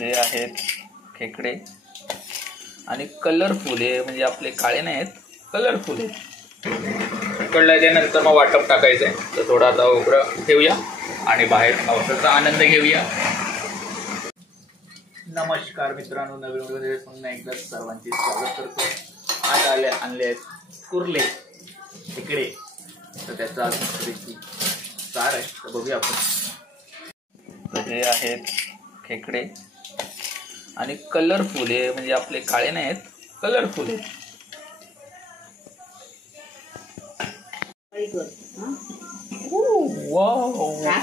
हे आहेत खेकडे आणि कलरफुल आहे, म्हणजे आपले काळे नाही आहेत, कलरफुल आहेत. कळल्यानंतर मग वाटप टाकायचं आहे. तर थोडा आता उघडं ठेवूया आणि बाहेर पावसाचा आनंद घेऊया. नमस्कार मित्रांनो, नवीन व्हिडिओमध्ये पुन्हा एकदा सर्वांचे स्वागत करतो. आज आणले आहेत कुर्ले खेकडे. तर त्याचा आज मस्तपैकी सार आहे, तर बघूया आपण. तर हे आहेत खेकडे आणि कलरफुल आहे, म्हणजे आपले काळे नाही आहेत, कलरफुल आहेत.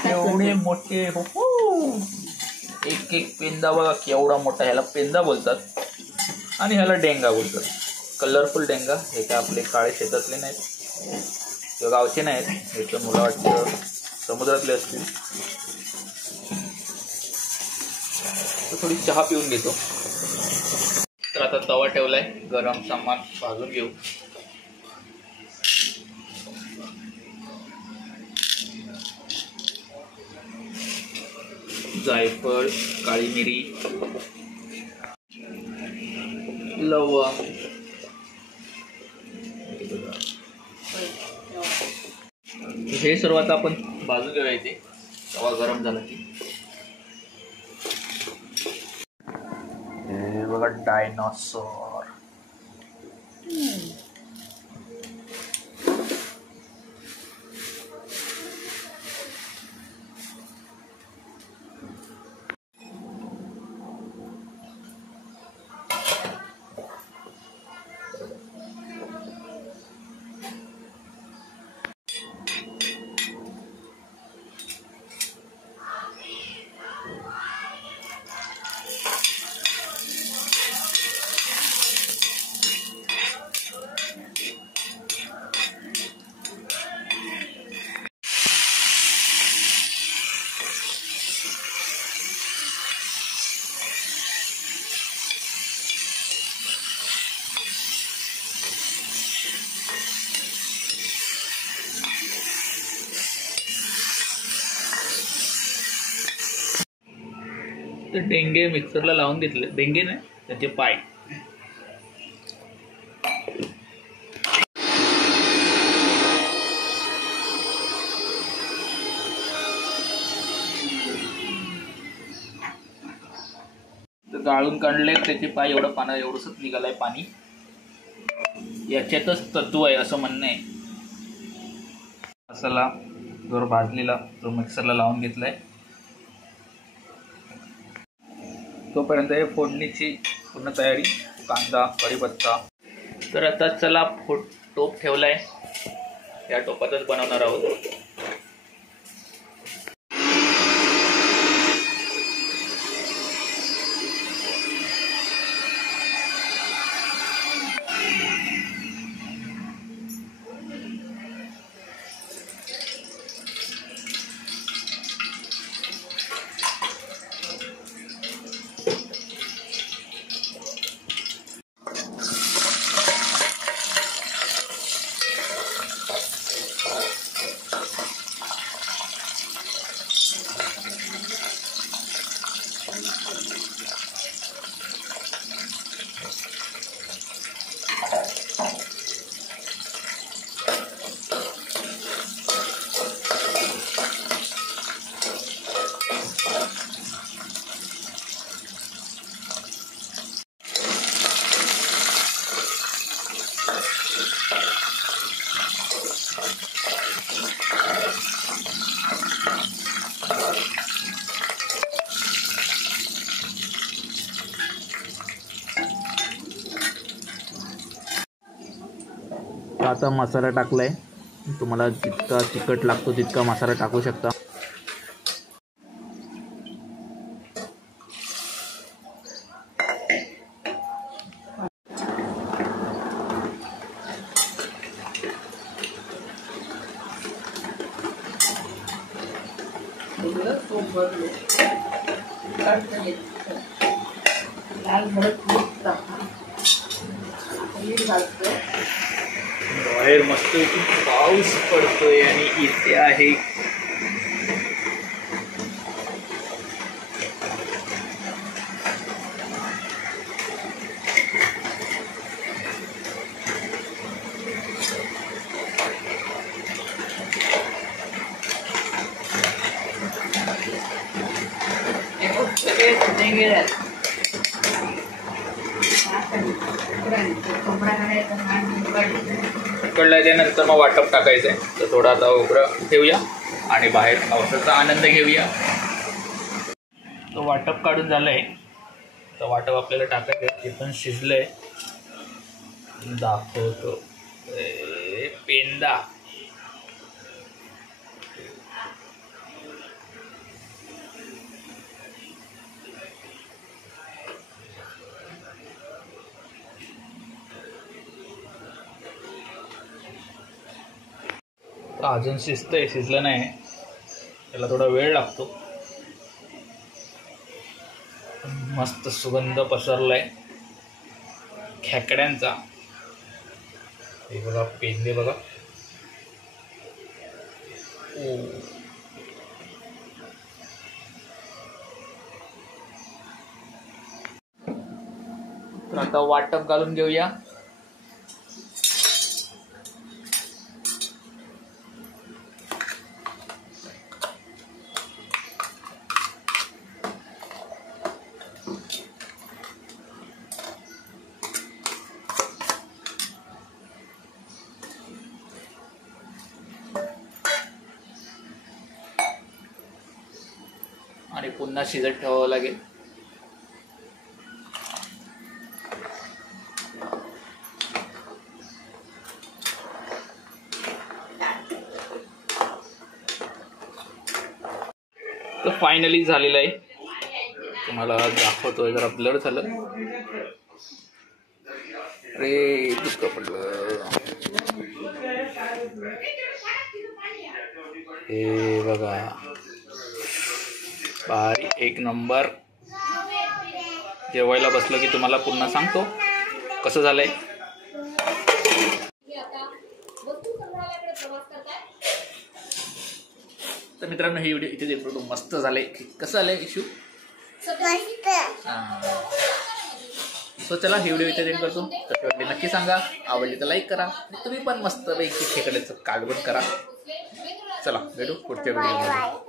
एवढे मोठे एक एक पेंदा बघा केवढा मोठा. ह्याला पेंदा बोलतात आणि ह्याला डेंगा बोलतात. कलरफुल डेंगा. हे काय आपले काळे शेतातले नाहीत किंवा गावचे नाहीत, हे तर मला वाटतं समुद्रातले असतील. तर थोडी चहा पिऊन घेतो. तर आता तवा ठेवलाय, गरम सामान भाजून घेऊ. जायफळ, काळी मिरी, लवंग, हे सर्व आता आपण भाजून घेऊया. इथे तवा गरम झाला की हे बघा डायनोसॉर. तर डेंगे मिक्सरला लावून घेतले. डेंगे नाही, त्याचे पाय. तर गाळून काढले त्याचे पाय. एवढं पानं एवढंच निघालंय पाणी. याच्यातच तत्व आहे असं म्हणणं आहे. मसाला जो भाजलेला जो मिक्सरला लावून घेतलाय, तोपर्यंत हे फोडणीची पूर्ण तयारी. कांदा, कढीपत्ता. तर आता चला टोप ठेवलाय, या टोपातच बनवणार आहोत. आता मसाला टाकलाय. तुम्हाला जितका तिखट लागतो तितका मसाला टाकू शकता. बाहेर मस्त पाऊस पडतोय आणि इथे आहे उकळलं त्यानंतर मग वाटप टाकायचंय. तर थोडा आता उकळं ठेवूया आणि बाहेर पावसाचा आनंद घेऊया. तो वाटप काढून झालंय. तर वाटप आपल्याला टाकायचं. ते पण शिजलंय. दाखवतो पेंदा. अजून शिजतंय, शिजलं नाही. त्याला थोडा वेळ लागतो. मस्त सुगंध पसरलाय खेकड्यांचा. हे बघा पेंदे बघा. तर आता वाटप घालून घेऊया. आणि पुन्हा शिजत ठेवावं लागेल. तर फायनली झालेलं आहे. तुम्हाला दाखवतोय. जरा ब्लर झालं. अरे दुःख पडलं. हे बघा भारी एक नंबर. जेवायला बसलो की तुम्हाला पुन्हा सांगतो कसं झालंय. तर मित्रांनो हे व्हिडिओ इथे देतो. मस्त झालंय. कसं आलंय इशू? सो चला हे व्हिडिओ इथे देत करतो. कशी वाटली नक्की सांगा. आवडली तर लाईक करा. तुम्ही पण मस्त पैकी खेकड्याचं कालवण करा. चला भेटू पुढच्या व्हिडिओमध्ये.